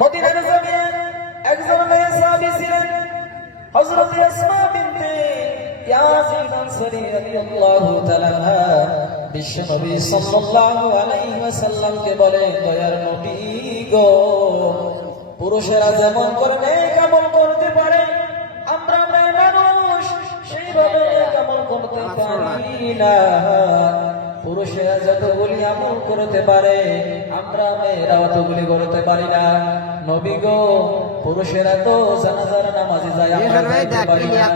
মদিনার জমিনে একজন মেয়ে সাহাবী ছিলেন হযরত আসমা বিনতে ইয়াসিন আনসারী রাদিয়াল্লাহু তাআলা আনহা। বিশ্বনবী সাল্লাল্লাহু আলাইহি ওয়াসাল্লামকে বলে, দয়ার নবী গো, পুরুষেরা যেমন করে নেক আমল করতে পারে, আমরা মেয়ে মানুষ সেইভাবে নেক আমল করতে পারি না। পুরুষেরা যতগুলি আমল করতে পারে, আমরা মেয়েরা অতগুলি করতে পারি না। নবী গো, পুরুষেরা তো জানাজার নামাজে যায়, আমরা যাইতে পারি না।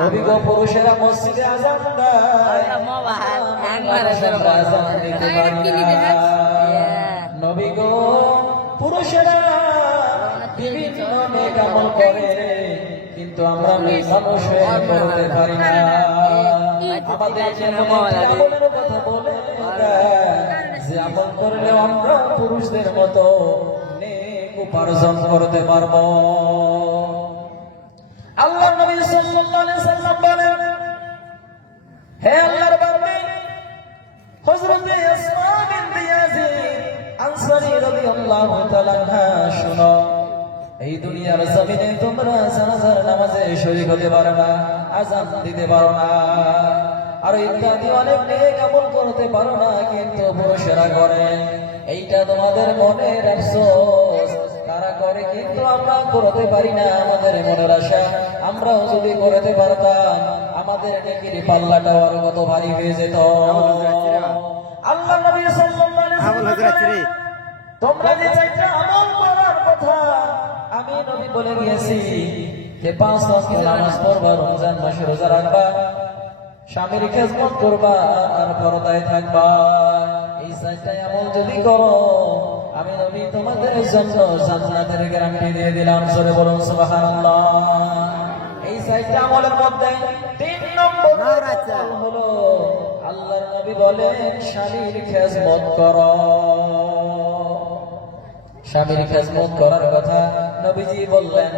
নবী গো, পুরুষেরা মসজিদে আযান দেয়, আমরা আযান দিতে পারি না। নবী গো, পুরুষেরা বিভিন্ন নেক আমল করে, কিন্তু আমরা মেয়ে মানুষ করতে পারি না। আমাদের আমলের কথা বলে যে আমল করলে আমরা পুরুষদের মতো নেক উপার্জন করতে পারবো। আল্লাহর নবী সাল্লাল্লাহু আলাইহি সাল্লাম বলেন, হে আল্লাহর বান্দা, হযরত আসমা বিনতে ইয়াসিন আনসারী রাদিয়াল্লাহু তাআলা আনহা, শুনো, এই দুনিয়ার জমিনে তোমরা জানাজার নামাজে শরীক হতে পারো না, আযান দিতে পারো না, আর ইত্যাদি অনেক নেক আমল করতে পারো না, কিন্তু পুরুষেরা করে। এইটা তোমাদের মনের আফসোস, তারা করে কিন্তু আমরা করতে পারি না। আমাদের মনের আশা, আমরাও যদি করতে পারতাম, আমাদের নেকির পাল্লাটাও আরো কত ভারী হয়ে যেত। আল্লাহ নবী সাল্লাল্লাহু আলাইহি ওয়াসাল্লাম, তোমরা যে চাইতে আমল করার কথা, আমি নবী বলে গিয়েছি যে 5 ওয়াক্ত নামাজ পড়বা, রমজান মাসে রোজা রাখবা, স্বামীর খেদমত করবা, আর পর্দায় থাকবা। এই চারটাই আমল যদি করো, আমি নবী তোমাদের জন্য জান্নাতের গ্যারান্টি দিয়ে দিলাম। জোরে বলুন সুবহানাল্লাহ। এই চারটা আমলের মধ্যে 3 নম্বর আমল হলো, আল্লাহর নবী বলেন, স্বামীর খেদমত করো। স্বামীর খেদমত করার কথা নবীজি বললেন।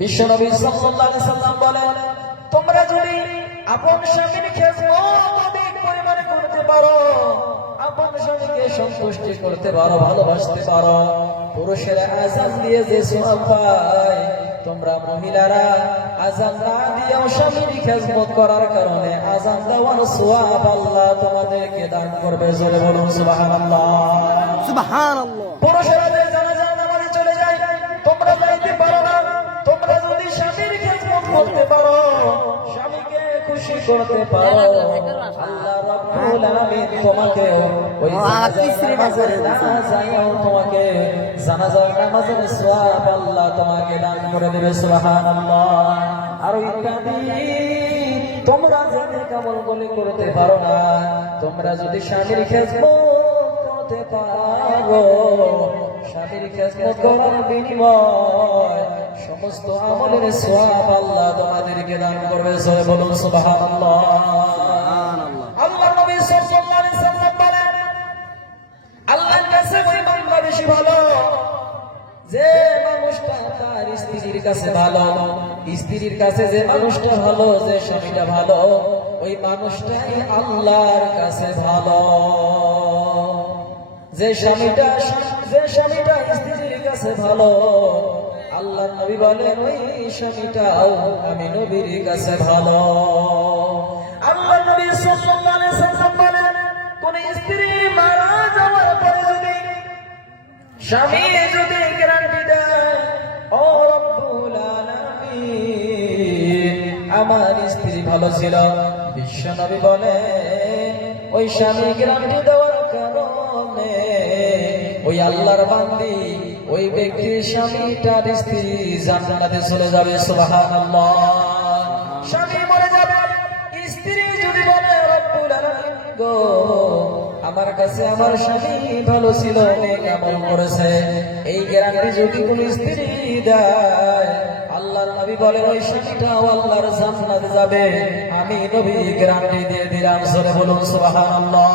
বিশ্বনবী সাল্লাল্লাহু আলাইহি সাল্লাম বলেন, তোমরা যদি আপন স্বামীর খেদমত অধিক পরিমাণে করতে পারো, আপন স্বামীকে সন্তুষ্টি করতে পারো, ভালোবাসতে পারো, পুরুষেরা আযান দিয়ে যে সওয়াব পায়, তোমরা মহিলারা আযান না দিয়েও স্বামীর খেদমত করার কারণে আযান দেওয়ার সওয়াব আল্লাহ তোমাদেরকে দান করবে। জোরে বলুন সুবহানাল্লাহ। সুবহানাল্লাহ। পুরুষেরা যে জানাজার নামাজে চলে যায়, তোমরা যাইতে পারো না, তোমরা যদি স্বামীর খেদমত করতে পারো, স্বামীকে খুশি করতে পারো, আল্লাহ রাব্বুল আলামিন তোমাকে ওই জানাজার নামাজেও তোমাকে জানাজার নামাজের সওয়াব আল্লাহ তোমাকে দান করে দেবে। সুবহানাল্লাহ। আর ইত্যাদি তোমরা যে আমল বলে করতে পারো না, তোমরা যদি স্বামীর খেদমত করতে পারো, স্বামীর খেদমত করার বিনিময় সমস্ত আমলের সওয়াব আল্লাহ তোমাদেরকে দান করবে। জয় বলুন সুবহানাল্লাহ। আল্লাহর নবী সাল্লাল্লাহু আলাইহি সাল্লাম বলেন, আল্লাহর কাছে ওই বান্দা বেশি ভালো যে মানুষটা তার স্ত্রীর কাছে ভালো। স্ত্রীর কাছে যে মানুষটা ভালো, যে স্বামীটা ভালো, ওই মানুষটাই আল্লাহর কাছে ভালো। যে স্বামীটা স্ত্রীর কাছে ভালো, আল্লাহর নবী বলেন, ওই স্বামীটাও আমি নবীর কাছে ভালো। আল্লাহর নবী সাল্লাল্লাহু আলাইহি সাল্লাম বলেন, কোন স্ত্রী মারা যাওয়ার পরে যদি স্বামী যদি গ্যারান্টি দেয়, ও রব্বুল আলামিন, আমার স্ত্রী ভালো ছিল, বিশ্বনবী বলেন, ওই স্বামী গ্যারান্টি দেওয়ার কারণে ওই আল্লাহর বান্দি, ওই ব্যক্তির স্বামী তার স্ত্রী জান্নাতে চলে যাবে। সুবহানাল্লাহ। স্বামী মরে যাবে, স্ত্রী যদি বলে, রব্বুল আলামিন গো, আমার কাছে আমার স্বামী ভালো ছিল, নেক আমল করেছে, এই গ্যারান্টি যদি কোন স্ত্রী দেয়, আল্লাহর নবী বলেন, ওই স্বামীটাও আল্লাহর জান্নাতে যাবে। আমি নবী গ্যারান্টি দিয়ে দিলাম। জোরে বলুন সুবহানাল্লাহ।